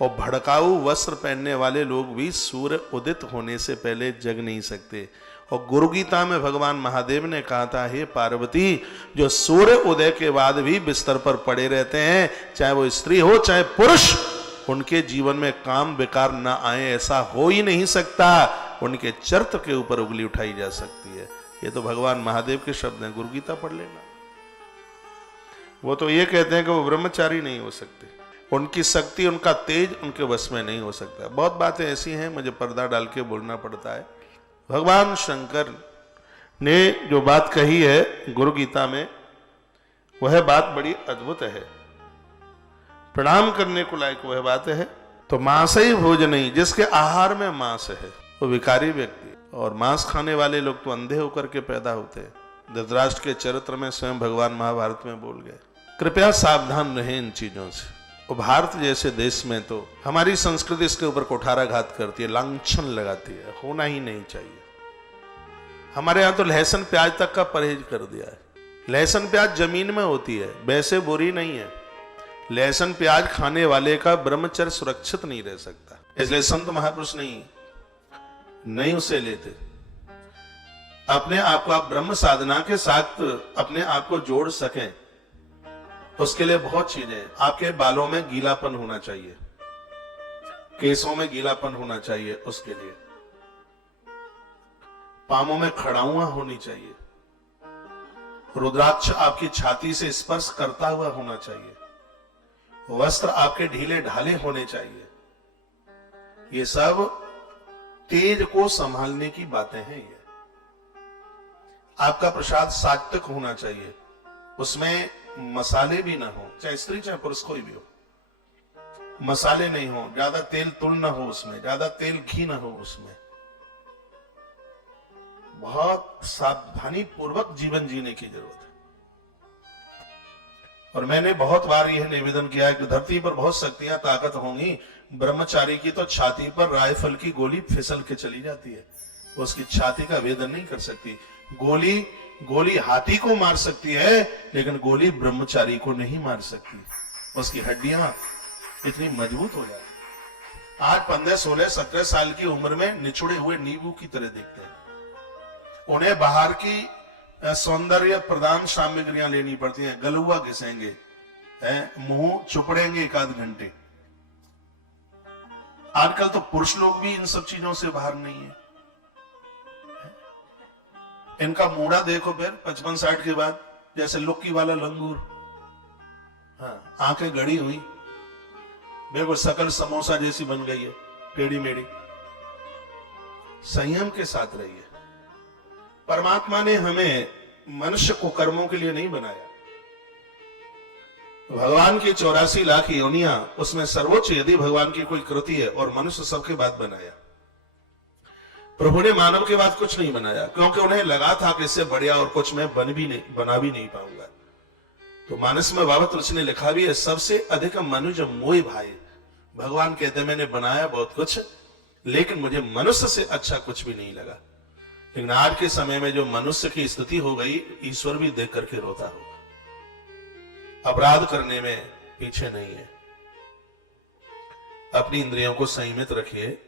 और भड़काऊ वस्त्र पहनने वाले लोग भी सूर्य उदित होने से पहले जग नहीं सकते। और गुरु गीता में भगवान महादेव ने कहा था, हे पार्वती, जो सूर्य उदय के बाद भी बिस्तर पर पड़े रहते हैं, चाहे वो स्त्री हो चाहे पुरुष, उनके जीवन में काम विकार ना आए, ऐसा हो ही नहीं सकता। उनके चरित्र के ऊपर उंगली उठाई जा सकती है। ये तो भगवान महादेव के शब्द हैं, गुरु गीता पढ़ लेना। वो तो ये कहते हैं कि वो ब्रह्मचारी नहीं हो सकते, उनकी शक्ति, उनका तेज उनके वश में नहीं हो सकता। बहुत बातें ऐसी हैं, मुझे पर्दा डाल के बोलना पड़ता है। भगवान शंकर ने जो बात कही है गुरु गीता में, वह बात बड़ी अद्भुत है, प्रणाम करने को लायक वह बात है। तो मांस ही भोजन ही, जिसके आहार में मांस है वो विकारी व्यक्ति। और मांस खाने वाले लोग तो अंधे होकर के पैदा होते हैं। धृतराष्ट्र के चरित्र में स्वयं भगवान महाभारत में बोल गए। कृपया सावधान रहें इन चीजों से। और भारत जैसे देश में तो हमारी संस्कृति इसके ऊपर कुठाराघात करती है, लांछन लगाती है, होना ही नहीं चाहिए। हमारे यहाँ तो लहसुन प्याज तक का परहेज कर दिया है। लहसुन प्याज जमीन में होती है, वैसे बुरी नहीं है। लहसुन प्याज खाने वाले का ब्रह्मचर्य सुरक्षित नहीं रह सकता, इसलिए संत महापुरुष नहीं उसे लेते। अपने आप को आप ब्रह्म साधना के साथ अपने आप को जोड़ सकें, उसके लिए बहुत चीजें। आपके बालों में गीलापन होना चाहिए, केसों में गीलापन होना चाहिए, उसके लिए पामों में खड़ाउआ होनी चाहिए, रुद्राक्ष आपकी छाती से स्पर्श करता हुआ होना चाहिए, वस्त्र आपके ढीले ढाले होने चाहिए। ये सब तेज को संभालने की बातें हैं। ये आपका प्रसाद सात्विक होना चाहिए, उसमें मसाले भी ना हो, चाहे स्त्री चाहे पुरुष कोई भी हो। मसाले नहीं हो, ज्यादा तेल तुल ना हो उसमें, ज्यादा तेल घी ना हो उसमें। बहुत सावधानी पूर्वक जीवन जीने की जरूरत है। और मैंने बहुत बार यह निवेदन किया है कि धरती पर बहुत शक्तियां ताकत होंगी, ब्रह्मचारी की तो छाती पर राइफल की गोली फिसल के चली जाती है, वो उसकी छाती का वेदन नहीं कर सकती। गोली हाथी को मार सकती है, लेकिन गोली ब्रह्मचारी को नहीं मार सकती। उसकी हड्डियां इतनी मजबूत हो जाए। आज 15, 16, 17 साल की उम्र में निचुड़े हुए नींबू की तरह दिखते हैं। उन्हें बाहर की सौंदर्य प्रदान सामग्रियां लेनी पड़ती हैं। गलुआ घिसेंगे, मुंह चुपड़ेंगे एक आध घंटे। आजकल तो पुरुष लोग भी इन सब चीजों से बाहर नहीं है। इनका मूड़ा देखो फिर 55-60 के बाद, जैसे लुक्की वाला लंगूर। हाँ, आंखें गड़ी हुई, बिल्कुल शकल समोसा जैसी बन गई है, टेढ़ी मेढ़ी। संयम के साथ रहिए। परमात्मा ने हमें मनुष्य को कर्मों के लिए नहीं बनाया। भगवान की 84 लाख योनियां, उसमें सर्वोच्च यदि भगवान की कोई कृति है, और मनुष्य सबके बाद बनाया। प्रभु ने मानव के बाद कुछ नहीं बनाया, क्योंकि उन्हें लगा था कि इससे बढ़िया और कुछ मैं बना भी नहीं पाऊंगा। तो मानस में बाबा तुलसी ने लिखा भी है, सबसे अधिक मनुज मोह भाई। भगवान कहते मैंने बनाया बहुत कुछ, लेकिन मुझे मनुष्य से अच्छा कुछ भी नहीं लगा। लेकिन आज के समय में जो मनुष्य की स्थिति हो गई, ईश्वर भी देख करके रोता होगा। अपराध करने में पीछे नहीं है। अपनी इंद्रियों को संयमित रखिए।